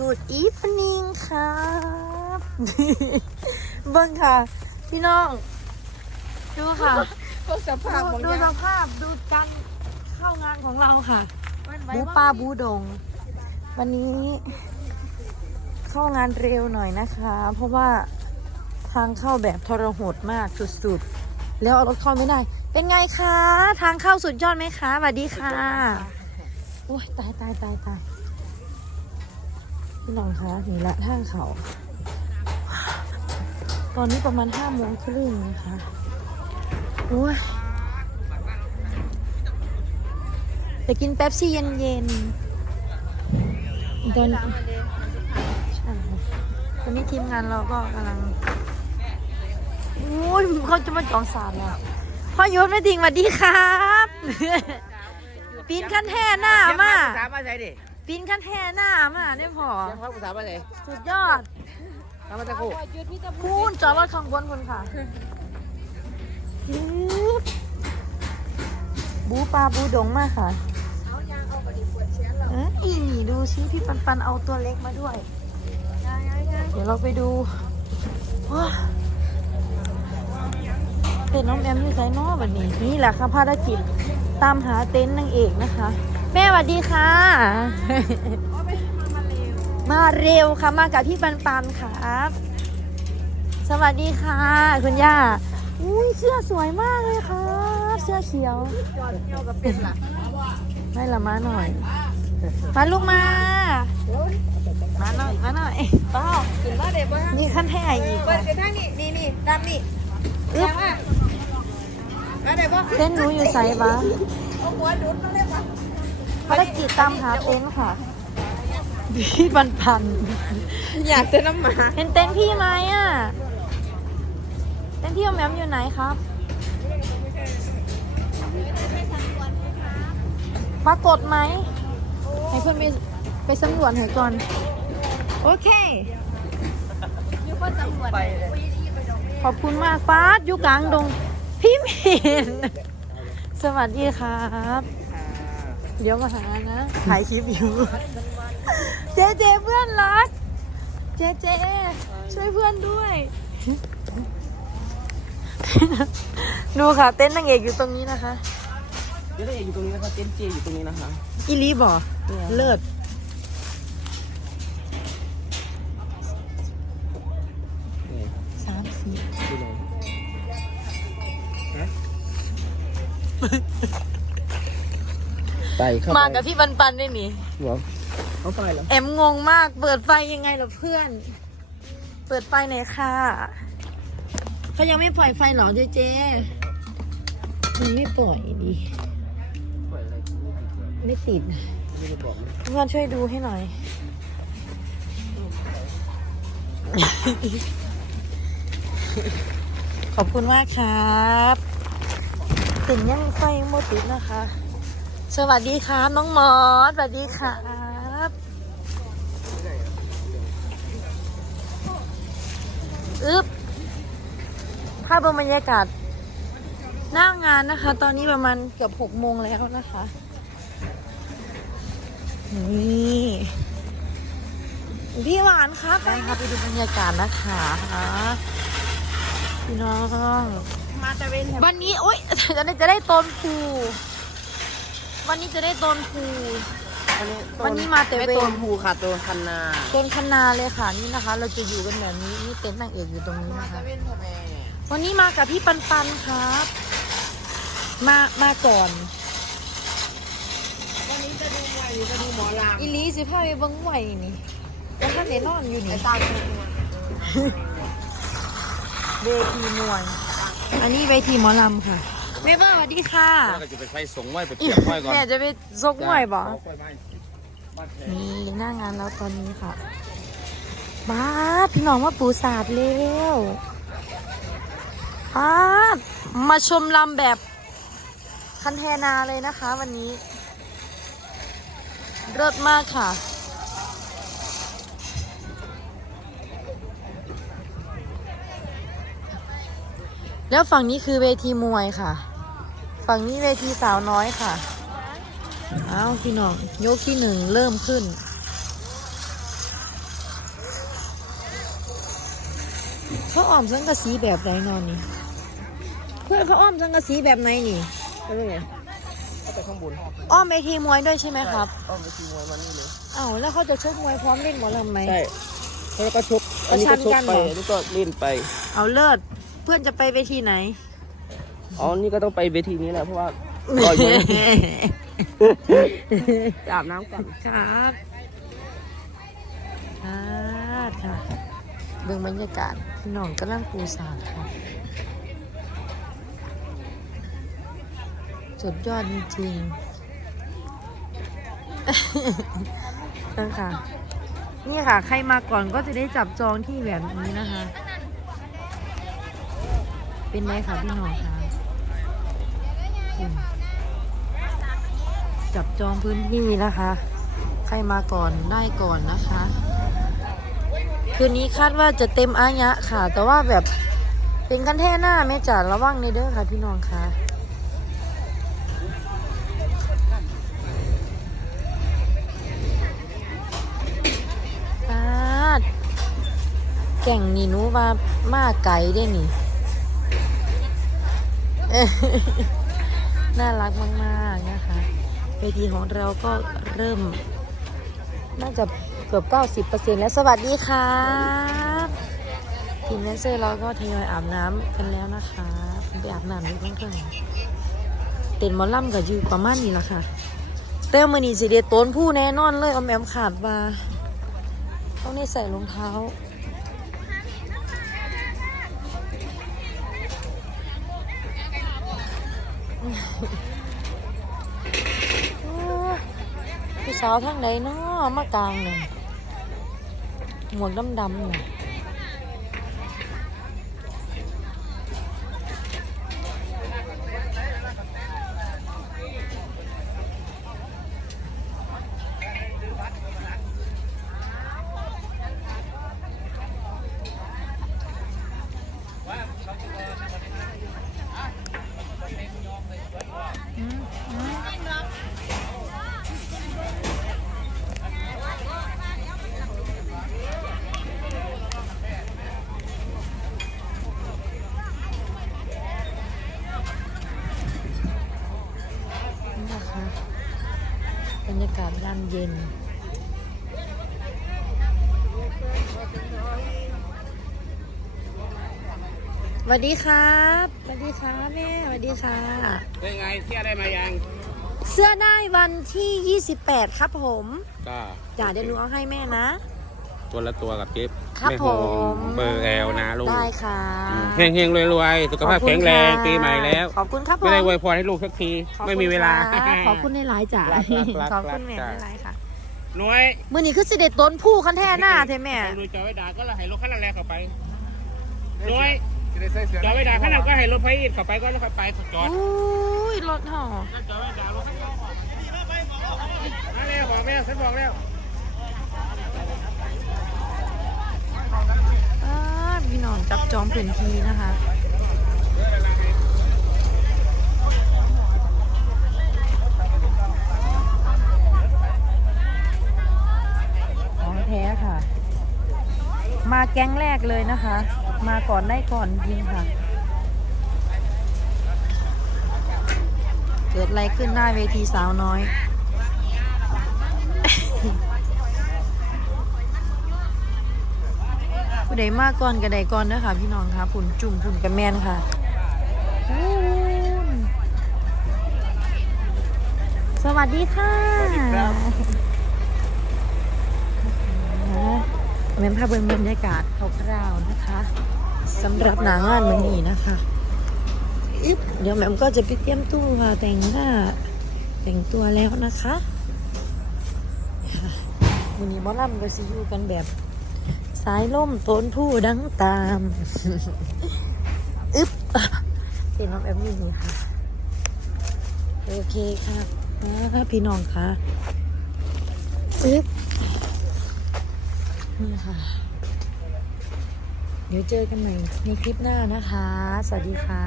Good evening ครับเบิ้งค่ะ พี่น้อง ดูค่ะพวกสภาพดูของดูยาสภาพดูการเข้างานของเราค่ะ บูปลาบูดง วันนี้เข้างานเร็วหน่อยนะคะ เพราะว่าทางเข้าแบบทรหดมากสุดๆ แล้วเอารถเข้าไม่ได้ เป็นไงคะ ทางเข้าสุดยอดไหมคะสวัสดีค่ะ โอ้ยตายตายตายตาย พี่น้องคะนี่ละทางเขา ตอนนี้ประมาณห้าโมงครึ่งนะคะโอ้ยจะกินเป๊ปซี่เย็นๆตอนใช่ค่ะตอนนี้ทีมงานเราก็กำลังโอ้ยเขาจะมาจองสามแล้วพ่อยุทธไม่ติงสวัสดีครับ ปีนขั้นแท่หน้ามาภาษามาใส่ดิ ปีนขั้นแท่หน้ามาเนี่ยพอเสียงภาษามาใส่สุดยอดทำมาตะกูพูนจอดรถข้างบนคนค่ะปึ๊บบูปลาบูดงมากค่ะเอ้ยนี่ดูซิพี่ปันปันเอาตัวเล็กมาด้วยเดี๋ยวเราไปดูว้าเป็นน้องแอมอยู่ไซนอแบบนี้นี่แหละค่ะภารกิจตามหาเต็นท์นางเอกนะคะ แม่สวัสดีค่ะ มาเร็วค่ะมากับพี่ปันปันครับ สวัสดีค่ะ คุณย่าอุ้ยเสื้อสวยมากเลยค่ะเสื้อเขียวจอดเที่ยวกับเป็นล่ะไม่ละมาหน่อย มาลูกมา มาหน่อยมาหน่อยป้ากินว่าเด็กบ้างมีขั้นแท่อีกเปิค่ะดกันท่านี่นี่นี่ดำนี่อึ๊บว่าว่าเด็กบ้างเต้นหนูอยู่ไซบ้าเอาหัวดุดมาเลยปะ ภารกิจตามหาเต็นท์ค่ะพี่ปันปัน อยากจะน้ำหมาเห็นเต็นท์พี่ไหมอะ เต็นท์พี่อมแอมอยู่ไหนครับปรากฏไหม ให้เพื่อนไปไปสำรวจให้ก่อน โอเคไปขอบคุณมากฟ้าดอยู่กลางดง พี่เมนสวัสดีครับ เดี๋ยวมาหานะถ่ายคลิปอยู่ เจเจเพื่อนรัก เจเจ ช่วยเพื่อนด้วย ดูค่ะ เต้นท์นางเอกอยู่ตรงนี้นะคะเดี๋ยวได้อยู่ตรงนี้นะคะเต็นท์เจอยู่ตรงนี้นะคะอีลีบอเลิศนี่สามสี่ดูเลย ไปเข้ามามากับพี่ปันปันได้หนิหัวเขาไปแล้วแอมงงมาก เปิดไฟยังไงล่ะเพื่อน เปิดไฟหน่อยค่ะเขายังไม่ปล่อยไฟเหรอเจเจมันไม่ปล่อยดีปล่อยอะไรไม่ติดไม่ได้บอกนะเพื่อนช่วยดูให้หน่อยขอบคุณมากครับติ่งยังไฟยังโมติดนะคะ สวัสดีครับน้องมอสสวัสดีครับอึ๊บภาพบรรยากาศหน้างานนะคะ ตอนนี้ประมาณเกือบหกโมงแล้วนะคะนี่พี่หวานครับไปครับไปดูบรรยากาศนะคะพี่น้องมาตะเวนวันนี้โอ๊ยจะได้จะได้ต้นภู วันนี้จะได้ต้นภู วันนี้มาแต่เวร ไม่ต้นภูค่ะตัวคันนาต้นคณาเลยค่ะนี่นะคะ เราจะอยู่กันแบบนี้นี่เต็นท์นางเอกอยู่ตรงนี้มานะคะตะเวนทำไมวันนี้มากับพี่ปันปันครับ มามาก่อนวันนี้จะดูมวยหรือจะดูหมอลำอีลีสิพาไปเบิ้งไหวนี่แล้วท่านเนนอนอยู่ไอ้นี่ตาคุณเวทีมวยอันนี้เวทีหมอลำค่ะ เมเบอร์สวัสดีค่ะแล้วก็จะไปไฟส่งไว้ไปเตรียมไว้ก่อนแม่จะไปซกมวยบ่เอาไว้ไว้บ้านแขกนี่หน้างานแล้วตอนนี้ค่ะบ้าสพี่น้องว่าปูสาดเร็วบ้าสมาชมลำแบบคันเทนาเลยนะคะวันนี้เลิศมากค่ะ แล้วฝั่งนี้คือเวทีมวยค่ะ ฝั่งนี้เวทีสาวน้อยค่ะ อ้าวพี่น้องยกที่หนึ่งเริ่มขึ้น เขาอ้อมสังกะสีแบบไหนนอนนี่เพื่อนเขาอ้อมสังกะสีแบบไหนนี่ไปข้อ้อมเวทีมวยด้วยใช่ไหมครับอ้อมเวทีมวยมานี่เลยอ้าวแล้วเขาจะชกมวยพร้อมเล่นหมอลำไหมใช่แล้วก็ชกอัล้ก็ชกไปอันนี้ก็เล่นไป เอาเลิศเพื่อนจะไปเวทีไหน อ๋อ นี่ก็ต้องไปเวทีนี้แหละเพราะว่าต่อยมวยไปอาบน้ำก่อนครับครับค่ะเบื้องบรรยากาศพี่น้องกำลังปูสาดค่ะสุดยอดจริงๆนั่นค่ะ นี่ค่ะ ใครมาก่อนก็จะได้จับจองที่แบบนี้นะคะ เป็นไงคะพี่น้องคะ จับจองพื้นที่นะคะ ใครมาก่อนได้ก่อนนะคะ คืนนี้คาดว่าจะเต็มอายะค่ะ แต่ว่าแบบเป็นกันแท่หน้าแม่จ๋าระวังในเด้อค่ะ พี่น้องค่ะปาดแก่งนี่นูว่ามาไก่ได้นี่ น่ารักมากๆนะคะเวทีของเราก็เริ่ม น่าจะเกือบ 90%แล้วสวัสดีครับทีมแดนเซอร์เราก็ทยอยอาบน้ำกันแล้วนะคะไปอาบน้ำอยู่ข้างๆเต็นมอลำกับยูประมาณนี้ละค่ะเต้ามือนีสิเดโต้นผู้แน่นอนเลยเอาแมมขาดมาต้องได้ใส่รองเท้า โอ้ยผู้สาวทางใดเนาะมากลางเนี่ยหมวกดำๆเนี่ยนี่นะคะบ รรยากาศยามเย็น สวัสดีครับสวัสดีครับแม่สวัสดีค่ะ เป็นไงเที่ยวได้มายังเสื้อได้วันที่ 28 ครับผมก็อย่าเดี๋ยวหนูเอาให้แม่นะ ตัวละตัวกับจิ๊บครับไม่ผโหมเบอร์แอลนะลูกได้ค่ะเฮงเฮงๆรวยๆสุขภาพขอบคุณแข็งแรงค่ะปีใหม่แล้วขอบคุณครับผมไม่ได้อวยพรให้ลูกสักทีขอบคุณไม่มีเวลาค่ะขอบคุณในหลายๆจ้ะรักรักรักขอบคุณแม่จ้ะในหลายๆค่ะหน่วยมื่อนี้คือสิเด็ดต้นผู้คันแท่หน้าเท่แม่หน่วยจอไว้ด่าก็เลยให้รถขั้นแรงเข้าไปหน่วยจอไว้ด่าขั้นแรงก็ให้รถไฟอีดเข้าไปก็รถไฟไปจอดอุ้ยรถห่อจอไว้ด่ารถขั้นแรงมาแล้วบอกแล้วฉันบอกแล้ว อ้า พี่น้องจับจองพื้นที่นะคะของแท้ค่ะ มาแก๊งแรกเลยนะคะ มาก่อนได้ก่อนจริงค่ะ เกิดอะไรขึ้นหน้าเวทีสาวน้อย ผู้ใดมากก่อนกับใดก่อนนะคะพี่น้องค่ะผุนจุ่มผุนกับแมนค่ะอู้นสวัสดีค่ะแม่นภาพบรรยากาศคร่าวๆนะคะสำหรับหนางานมันนี้นะคะอึ๊บเดี๋ยวแม่มก็จะไปเตรียมตู้ค่ะแต่งหน้า แต่งตัวแล้วนะคะค่ะวันนี้หมอลำก็สิอยู่กันแบบ สายล่มต้นผู้ดังตามอึ๊บเห็นน้องแอมมี่นี่ค่ะ โอเคค่ะอ่าพี่น้องค่ะอึ๊บนี่ค่ะ เดี๋ยวเจอกันใหม่ในคลิปหน้านะคะ สวัสดีค่ะ